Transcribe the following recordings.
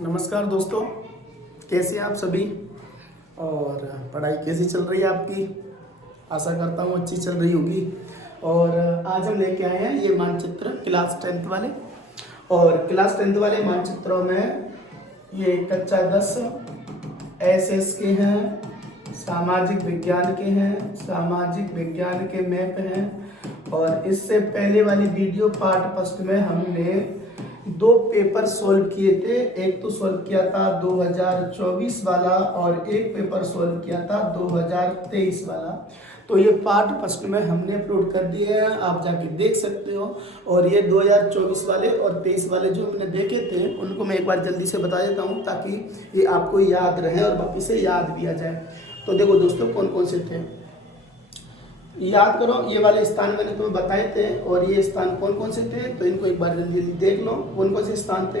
नमस्कार दोस्तों, कैसे हैं आप सभी और पढ़ाई कैसी चल रही है आपकी। आशा करता हूँ अच्छी चल रही होगी। और आज हम लेके आए हैं ये मानचित्र क्लास 10th वाले। और क्लास 10th वाले मानचित्रों में ये कक्षा 10 एसएस के हैं, सामाजिक विज्ञान के हैं, सामाजिक विज्ञान के मैप हैं। और इससे पहले वाली वीडियो पार्ट फर्स्ट में हमने 2 पेपर सॉल्व किए थे। एक तो सॉल्व किया था 2024 वाला और एक पेपर सॉल्व किया था 2023 वाला। तो ये पार्ट फर्स्ट में हमने अपलोड कर दिए हैं, आप जाके देख सकते हो। और ये 2024 वाले और 23 वाले जो हमने देखे थे उनको मैं एक बार जल्दी से बता देता हूँ ताकि ये आपको याद रहे और वापिस से याद भी आ जाए। तो देखो दोस्तों, कौन कौन से थे याद करो। ये वाले स्थान मैंने तुम्हें बताए थे और ये स्थान कौन कौन से थे, तो इनको एक बार जल्दी जल्दी देख लो कौन कौन से स्थान थे।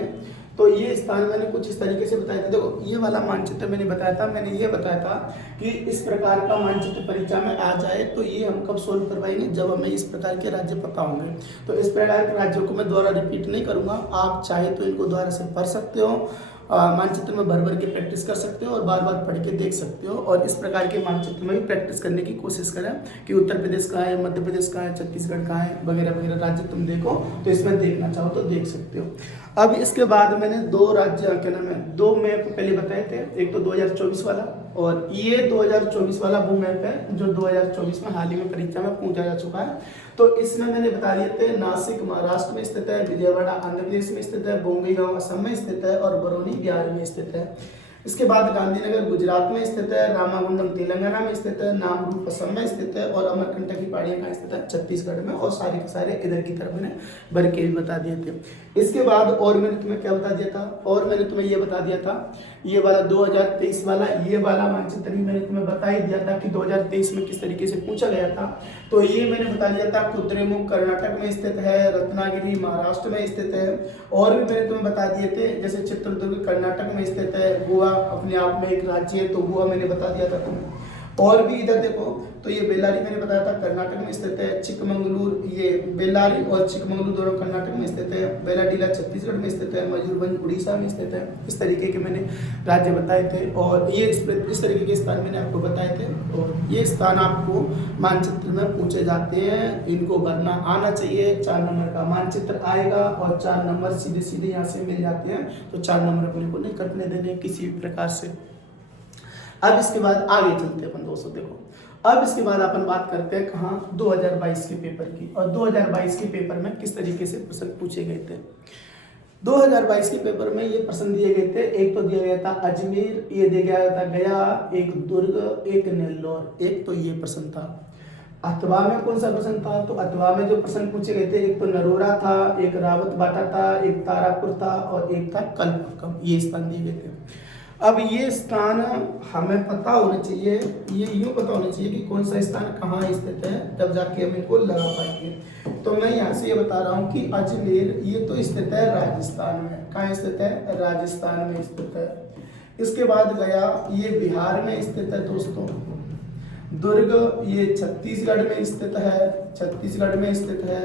तो ये स्थान मैंने कुछ इस तरीके से बताया था। देखो, ये वाला मानचित्र मैंने ये बताया था कि इस प्रकार का मानचित्र परीक्षा में आ जाए तो ये हम कब सोल्व करवाएंगे, जब हमें इस प्रकार के राज्य पता होंगे। तो इस प्रकार के राज्यों को मैं दोबारा रिपीट नहीं करूंगा, आप चाहे तो इनको दोबारा से पढ़ सकते हो, मानचित्र में भर भर के प्रैक्टिस कर सकते हो और बार बार पढ़ के देख सकते हो। और इस प्रकार के मानचित्र में भी प्रैक्टिस करने की कोशिश करें कि उत्तर प्रदेश कहाँ है, मध्य प्रदेश कहाँ है, छत्तीसगढ़ कहाँ है, वगैरह वगैरह राज्य तुम देखो। तो इसमें देखना चाहो तो देख सकते हो। अब इसके बाद मैंने 2 राज्य क्या नाम है 2 मैप पहले बताए थे। एक तो 2024 वाला और ये 2024 वाला वो मैप है जो 2024 में हाल ही में परीक्षा में पूछा जा चुका है। तो इसमें मैंने बता दिए थे नासिक महाराष्ट्र में स्थित है, विजयवाड़ा आंध्र प्रदेश में स्थित है, बोंगईगांव असम में स्थित है और बरौनी बिहार में स्थित है। इसके बाद गांधीनगर गुजरात में स्थित है, रामागुंडम तेलंगाना में स्थित है, नामरूप असम में स्थित है और अमरकंटक की पहाड़ियां कहाँ स्थित है, छत्तीसगढ़ में। और सारे के सारे इधर की तरफ मैंने भर के भी बता दिए थे। इसके बाद और मैंने तुम्हें क्या बता दिया था, और मैंने तुम्हें ये बता दिया था ये वाला 2023 वाला ये वाला मानचित्र मैंने तुम्हें बता ही दिया था कि 2023 में किस तरीके से पूछा गया था। तो ये मैंने बता दिया था कुद्रेमुख कर्नाटक में स्थित है, रत्नागिरी महाराष्ट्र में स्थित है। और भी मैंने तुम्हें बता दिए थे, जैसे चित्रदुर्ग कर्नाटक में स्थित है, गोवा अपने आप में एक राज्य है तो गोवा मैंने बता दिया था तुम्हें। और भी इधर देखो तो ये बेल्लारी मैंने बताया था कर्नाटक में स्थित है, चिकमंगलूर ये बेल्लारी और चिकमंगलूर दोनों कर्नाटक में स्थित है, बेलाडीला छत्तीसगढ़ में स्थित है, मयूरभंज उड़ीसा में स्थित है। इस तरीके के मैंने राज्य बताए थे और ये इस तरीके के स्थान मैंने आपको बताए थे। और ये स्थान आपको मानचित्र में पूछे जाते हैं, इनको भरना आना चाहिए। 4 नंबर का मानचित्र आएगा और 4 नंबर सीधे सीधे यहाँ से मिल जाते हैं, तो 4 नंबर अपने को नहीं कटने देने किसी भी प्रकार से। अब इसके बाद आगे चलते हैं अपन दोस्तों। देखो, अब इसके बाद अपन बात करते हैं कहाँ 2022 के पेपर की। और 2022 के पेपर में किस तरीके से प्रश्न पूछे गए थे। 2022 के पेपर में ये प्रश्न दिए गए थे। एक तो दिया गया था अजमेर, ये दिया गया था गया, एक दुर्ग, एक नेल्लौर, एक तो ये प्रश्न था। अथवा में कौन सा प्रश्न था, तो अथवा में जो प्रश्न पूछे गए थे एक तो नरोरा था, एक रावत बाटा था, एक तारापुर था और एक था कल्पक्कम। ये स्थान दिए गए थे। अब ये स्थान हमें पता होना चाहिए, ये यूँ पता होना चाहिए कि कौन सा स्थान कहाँ स्थित है, तब जाके हम इनको लगा पाएंगे। तो मैं यहाँ से ये बता रहा हूँ कि अजमेर ये तो स्थित है राजस्थान में। कहाँ स्थित है, राजस्थान में स्थित है। इसके बाद गया ये बिहार में स्थित है दोस्तों। दुर्ग ये छत्तीसगढ़ में स्थित है, छत्तीसगढ़ में स्थित है।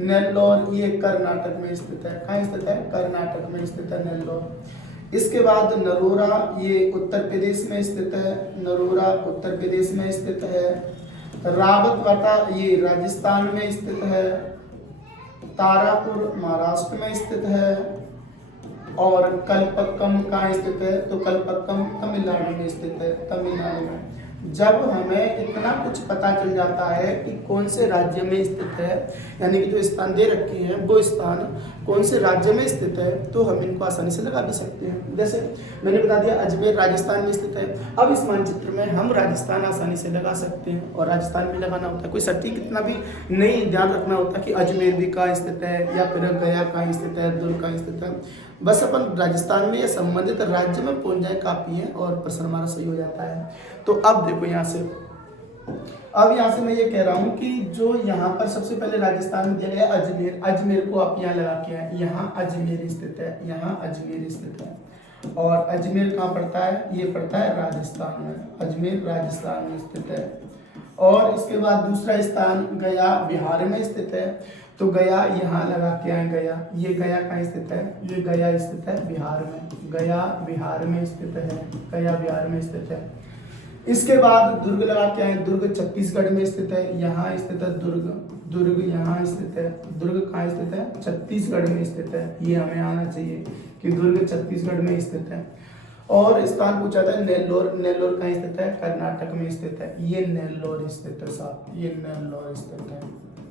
नेल्लौर ये कर्नाटक में स्थित है। कहाँ स्थित है, कर्नाटक में स्थित है नेल्लौर। इसके बाद नरोरा ये उत्तर प्रदेश में स्थित है, नरोरा उत्तर प्रदेश में स्थित है। रावतबाटा ये राजस्थान में स्थित है। तारापुर महाराष्ट्र में स्थित है। और कल्पक्कम कहाँ स्थित है, तो कल्पक्कम तमिलनाडु में स्थित है, तमिलनाडु में। जब हमें इतना कुछ पता चल जाता है कि कौन से राज्य में स्थित है, यानी कि जो स्थान दे रखे हैं वो स्थान कौन से राज्य में स्थित है, तो हम इनको आसानी से लगा भी सकते हैं। जैसे मैंने बता दिया अजमेर राजस्थान में स्थित है। अब इस मानचित्र में हम राजस्थान आसानी से लगा सकते हैं और राजस्थान में लगाना होता है, कोई सटीक इतना भी नहीं ध्यान रखना होता कि अजमेर भी कहाँ स्थित है या फिर गया कहाँ स्थित है, दुर्ग कहाँ स्थित है। बस अपन राजस्थान में या संबंधित राज्य में पहुंच जाए काफ़ी है और प्रश्न हमारा सही हो जाता है। तो अब देखो यहाँ से, अब यहाँ से मैं ये कह रहा हूँ कि जो यहाँ पर सबसे पहले राजस्थान में दिया गया अजमेर, अजमेर को आप यहाँ लगा के आए, यहाँ अजमेर स्थित है, यहाँ अजमेर स्थित है। और अजमेर कहाँ पड़ता है, ये पड़ता है राजस्थान में, अजमेर राजस्थान में स्थित है। और इसके बाद दूसरा स्थान गया बिहार में स्थित है, तो गया यहाँ लगा के आए, गया, ये गया कहाँ स्थित है, ये गया स्थित है बिहार में, गया बिहार में स्थित है, गया बिहार में स्थित है। इसके बाद दुर्ग लगा के आए, दुर्ग छत्तीसगढ़ में स्थित है, यहाँ स्थित है दुर्ग, दुर्ग यहाँ स्थित है, दुर्ग कहाँ स्थित है, छत्तीसगढ़ में स्थित है, ये हमें आना चाहिए कि दुर्ग छत्तीसगढ़ में स्थित है। और स्थान पूछा था नेल्लोर, नेल्लोर कहाँ स्थित है, कर्नाटक में स्थित है, ये नेल्लोर स्थित है साहब, ये नेल्लोर स्थित है,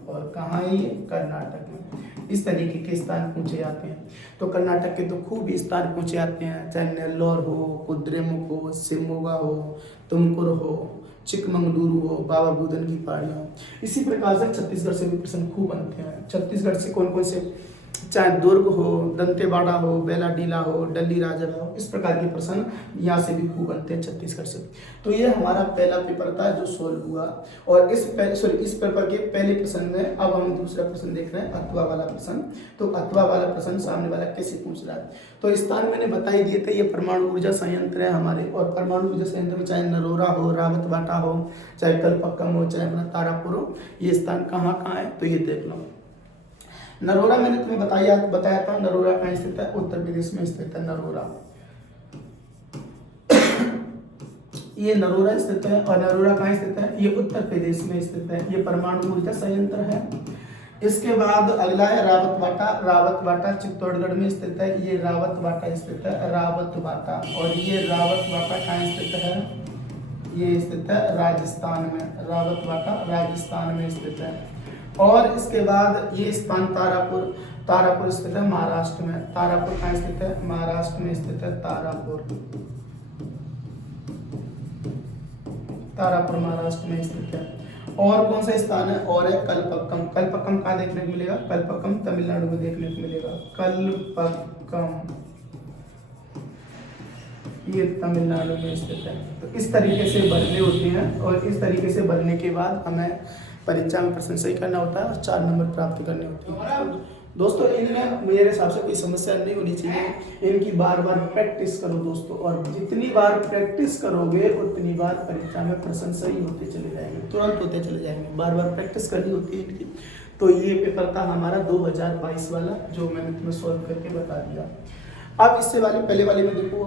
और कहाँ है ये, कर्नाटक में। इस तरीके के स्थान पूछे जाते हैं। तो कर्नाटक के तो खूब स्थान पूछे जाते हैं, चाहे नेल्लोर हो, कुद्रेमुख हो, शिवमोगा हो, तुमकुर हो, चिकमंगलुरु हो, बाबा बुदन की पहाड़ियाँ हो। इसी प्रकार से छत्तीसगढ़ से भी प्रश्न खूब बनते हैं। छत्तीसगढ़ से कौन कौन से, चाहे दुर्ग हो, दंतेवाड़ा हो, बेलाडीला हो, डल्ली राजरा हो, इस प्रकार के प्रश्न यहाँ से भी खूब बनते हैं छत्तीसगढ़ से। तो ये हमारा पहला पेपर था जो सोल्व हुआ। और इस पेपर के पहले प्रश्न में अब हम दूसरा प्रश्न देख रहे हैं, अथवा वाला प्रश्न। तो अथवा वाला प्रश्न सामने वाला कैसे पूछ रहा है। तो स्थान मैंने बता ही दिए थे, ये परमाणु ऊर्जा संयंत्र है हमारे। और परमाणु ऊर्जा संयंत्र में चाहे नरोरा हो, रावतबाटा हो, चाहे कलपक्कम हो, चाहे अपना तारापुर हो, ये स्थान कहाँ कहाँ है, तो ये देख लो। नरोरा मैंने तुम्हें बताया था, नरोरा कहाँ स्थित है, उत्तर प्रदेश में स्थित है नरोरा। ये नरोरा स्थित है, और नरोरा कहाँ स्थित है, ये उत्तर प्रदेश में स्थित है, ये परमाणु ऊर्जा संयंत्र है। इसके बाद अगला है रावतबाटा, रावतबाटा चित्तौड़गढ़ में स्थित है, ये रावतबाटा स्थित है, रावतबाटा। और ये रावतबाटा कहाँ स्थित है, ये स्थित है राजस्थान में, रावतबाटा राजस्थान में स्थित है। और इसके बाद ये स्थान तारापुर, तारापुर स्थित है महाराष्ट्र में, तारापुर कहाँ स्थित है, महाराष्ट्र में स्थित है तारापुर, तारापुर महाराष्ट्र में स्थित है। और कौन सा स्थान है, और है कलपक्कम, कलपक्कम कहाँ देखने को मिलेगा, कलपक्कम तमिलनाडु में देखने को मिलेगा, कलपक्कम ये तमिलनाडु में स्थित है। तो इस तरीके से भरने होते हैं, और इस तरीके से भरने के बाद हमें परीक्षा में प्रश्न सही करना होता है और 4 नंबर प्राप्त करने होते हैं। दोस्तों इनमें मेरे हिसाब से कोई समस्या नहीं होनी चाहिए। इनकी बार बार प्रैक्टिस करो दोस्तों, और जितनी बार प्रैक्टिस करोगे उतनी बार परीक्षा में प्रश्न सही होते चले जाएंगे, तुरंत होते चले जाएंगे। बार बार प्रैक्टिस करनी होती है इनकी। तो ये पेपर था हमारा 2022 वाला, जो मैंने तुम्हें सॉल्व करके बता दिया। अब इससे वाले पहले वाले में देखो,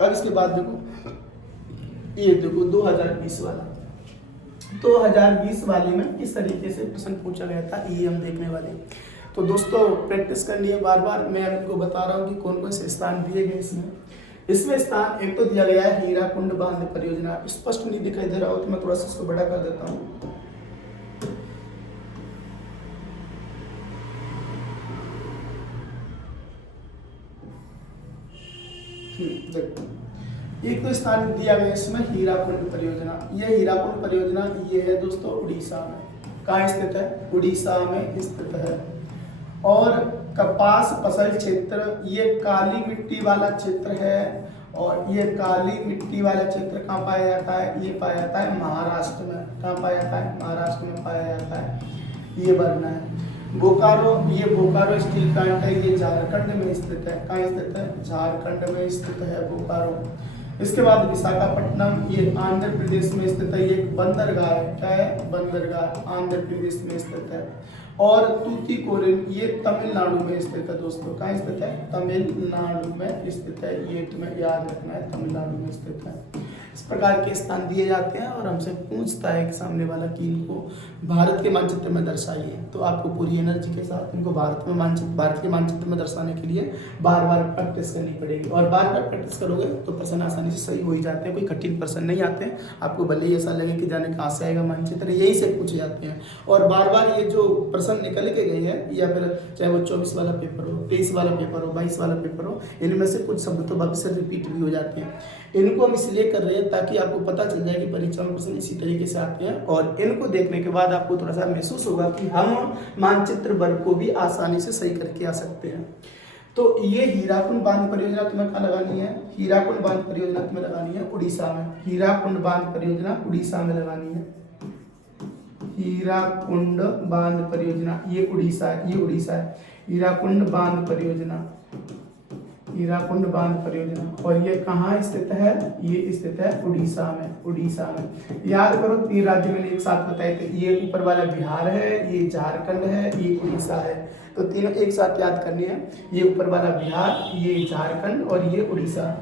अब इसके बाद देखो, ये देखो 2020 वाला। 2020 वाले में किस तरीके से प्रश्न पूछा गया था, ये हम देखने वाले। तो दोस्तों प्रैक्टिस करनी है बार बार। मैं आपको बता रहा हूँ कि कौन कौन से स्थान दिए गए इसमें स्थान एक तो दिया गया है हीराकुंड बांध परियोजना। स्पष्ट नहीं दिखाई दे रहा हो तो मैं थोड़ा सा इसको बड़ा कर देता हूँ। देखो एक तो स्थान दिया गया इसमें हीराकुंड परियोजना। ये हीराकुंड परियोजना ये है दोस्तों उड़ीसा में। कहाँ स्थित है, उड़ीसा में स्थित है। और कपास फसल क्षेत्र, ये काली मिट्टी वाला क्षेत्र है। और ये काली मिट्टी वाला क्षेत्र कहाँ पाया जाता है, ये पाया जाता है महाराष्ट्र में। कहाँ पाया जाता है, महाराष्ट्र में पाया जाता है। ये भरना है। बोकारो, ये बोकारो स्टील प्लांट है, ये झारखंड में स्थित है। कहाँ स्थित है, झारखंड में स्थित है बोकारो। इसके बाद विशाखापट्टनम, ये आंध्र प्रदेश में स्थित है। ये एक बंदरगाह है। क्या है, बंदरगाह, आंध्र प्रदेश में स्थित है। और तूतीकोरिन, ये तमिलनाडु में स्थित है दोस्तों। कहाँ स्थित है, तमिलनाडु में स्थित है। ये तुम्हें याद रखना है, तमिलनाडु में स्थित है। इस प्रकार के स्थान दिए जाते हैं और हमसे पूछता है कि सामने वाला कि इनको भारत के मानचित्र में दर्शाइए। तो आपको पूरी एनर्जी के साथ इनको भारत के मानचित्र में दर्शाने के लिए बार बार प्रैक्टिस करनी पड़ेगी। और बार बार प्रैक्टिस करोगे तो प्रश्न आसानी से सही हो ही जाते हैं। कोई कठिन प्रश्न नहीं आते हैं। आपको भले ही ऐसा लगे कि जाने कहाँ से आएगा मानचित्र, यही से पूछे जाते हैं। और बार बार ये जो प्रश्न निकल के गए हैं, या फिर चाहे वो 24 वाला पेपर हो, 23 वाला पेपर हो, 22 वाला पेपर हो, इनमें से कुछ शब्द तो वापस से रिपीट भी हो जाते हैं। इनको हम इसलिए कर रहे हैं ताकि आपको पता चल जाए कि परीक्षा में प्रश्न इसी तरीके से आते हैं। और इनको देखने के बाद आपको थोड़ा सा महसूस होगा कि हम मानचित्र वर्ग को भी आसानी से सही करके आ सकते हैं। तो ये हीराकुंड बांध परियोजना तुम्हें कहाँ लगानी है, हीराकुंड बांध परियोजना तुम्हें लगानी है उड़ीसा में। हीराकुंड बांध परियोजना उड़ीसा में लगानी है। हीराकुंड बांध परियोजना, ये उड़ीसा है, ये उड़ीसा है। हीराकुंड बांध परियोजना हीराकुंड बांध परियोजना। और ये कहाँ स्थित है? ये स्थित है उड़ीसा में, उड़ीसा में। याद करो 3 राज्य मैंने एक साथ बताए थे, ये ऊपर वाला बिहार है, ये झारखंड है, ये उड़ीसा है। तो तीनों एक साथ याद करनी है, ये ऊपर वाला बिहार, ये झारखंड और ये उड़ीसा।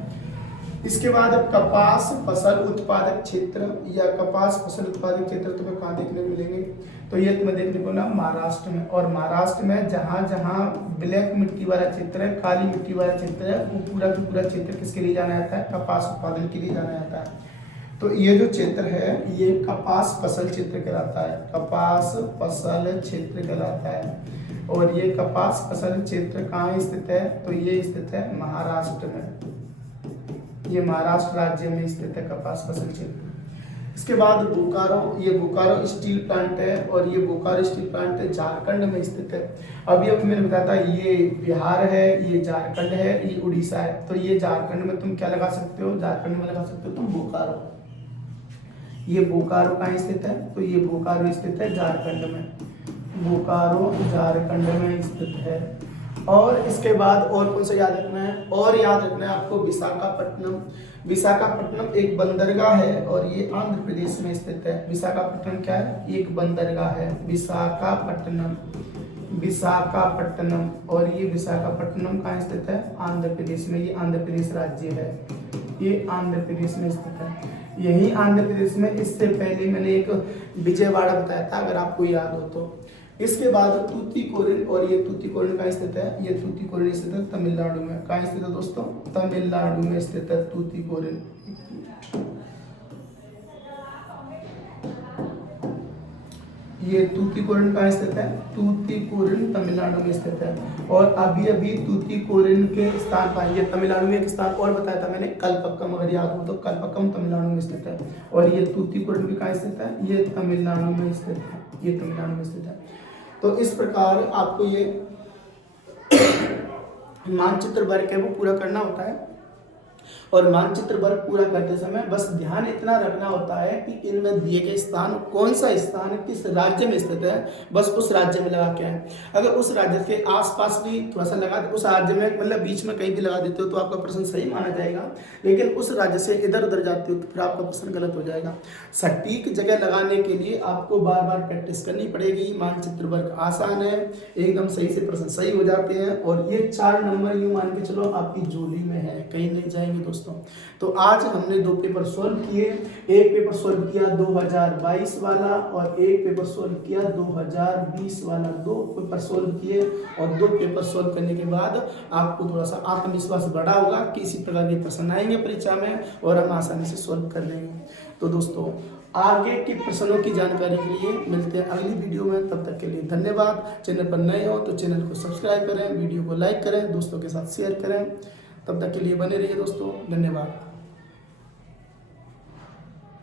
इसके बाद अब कपास फसल उत्पादक क्षेत्र या कपास फसल उत्पादक क्षेत्र तुम्हें कहाँ देखने को मिलेंगे? तो ये तुम्हें देखने को ना महाराष्ट्र में। और महाराष्ट्र में जहाँ जहाँ ब्लैक मिट्टी वाला क्षेत्र है, काली मिट्टी वाला क्षेत्र है, वो पूरा का पूरा क्षेत्र किसके लिए जाना जाता है? कपास उत्पादन के लिए जाना जाता है। तो ये जो क्षेत्र है ये कपास फसल क्षेत्र कहलाता है, कपास फसल क्षेत्र कहलाता है। और ये कपास फसल क्षेत्र कहाँ स्थित है? तो ये स्थित है महाराष्ट्र में, ये महाराष्ट्र राज्य में स्थित है कपास फसल क्षेत्र। इसके बाद बोकारो, ये बोकारो स्टील प्लांट है और ये बोकारो स्टील प्लांट झारखंड में स्थित है। अभी मैंने बताया था ये बिहार है, ये झारखंड है, ये उड़ीसा है। तो ये झारखंड में तुम क्या लगा सकते हो? झारखंड में लगा सकते हो तुम बोकारो। ये बोकारो कहाँ स्थित है? तो ये बोकारो स्थित है झारखंड में, बोकारो झारखंड में स्थित है। और इसके बाद और कौन सा याद रखना है? और याद रखना है आपको विशाखापट्टनम। विशाखापट्टनम एक बंदरगाह है और ये आंध्र प्रदेश में स्थित है। विशाखापट्टनम क्या है? एक बंदरगाह है, विशाखापट्टनम, विशाखापट्टनम। और ये विशाखापट्टनम कहाँ स्थित है? आंध्र प्रदेश में, ये आंध्र प्रदेश राज्य है, ये आंध्र प्रदेश में स्थित है। यही आंध्र प्रदेश में इससे पहले मैंने एक विजयवाड़ा बताया था, अगर आपको याद हो तो। इसके बाद तूतीकोरिन, और ये तूतीकोरिन कहाँ स्थित है? ये तूतीकोरिन स्थित है तमिलनाडु में। कहाँ स्थित है दोस्तों? तमिलनाडु में स्थित है तूतीकोरिन। ये तूतीकोरिन कहाँ स्थित है? तूतीकोरिन तमिलनाडु में स्थित है। और अभी अभी तूतीकोरिन के स्थान पर, ये तमिलनाडु में एक स्थान और बताया था मैंने, कल्पक्कम, अगर याद हो तो कल्पक्कम तमिलनाडु में स्थित है। और ये तूतीकोरिन भी कहाँ स्थित है? ये तमिलनाडु में स्थित है, ये तमिलनाडु में स्थित है। तो इस प्रकार आपको ये मानचित्र वर्ग है वो पूरा करना होता है। और मानचित्र वर्ग पूरा करते समय बस ध्यान इतना रखना होता है कि इनमें दिए गए स्थान, कौन सा स्थान किस राज्य में स्थित है, बस उस राज्य में लगा के आए। अगर उस राज्य के आसपास भी थोड़ा सा लगा, उस राज्य में मतलब बीच में कहीं भी लगा देते हो तो आपका प्रश्न सही माना जाएगा। लेकिन उस राज्य से इधर उधर जाते हो तो फिर आपका प्रश्न गलत हो जाएगा। सटीक जगह लगाने के लिए आपको बार बार प्रैक्टिस करनी पड़ेगी। मानचित्र वर्ग आसान है, एकदम सही से प्रश्न सही हो जाते हैं। और ये 4 नंबर यूँ मान के चलो आपकी झोली में है, कहीं नहीं जाएंगे दोस्तों। तो आज हमने 2 पेपर सॉल्व किए। एक पेपर सॉल्व किया 2022 वाला और एक पेपर सॉल्व किया 2020 वाला। 2 पेपर सॉल्व किए और 2 पेपर सॉल्व करने के बाद आपको थोड़ा सा आत्मविश्वास बढ़ा होगा कि इसी प्रकार के प्रश्न आएंगे परीक्षा में और हम आसानी से सॉल्व कर लेंगे। तो दोस्तों आगे के प्रश्नों की जानकारी के लिए मिलते हैं अगली वीडियो में। तब तक के लिए धन्यवाद। चैनल पर नए हो तो चैनल को सब्सक्राइब करें, वीडियो को लाइक करें, दोस्तों के साथ शेयर करें। तब तक के लिए बने रहिए दोस्तों, धन्यवाद।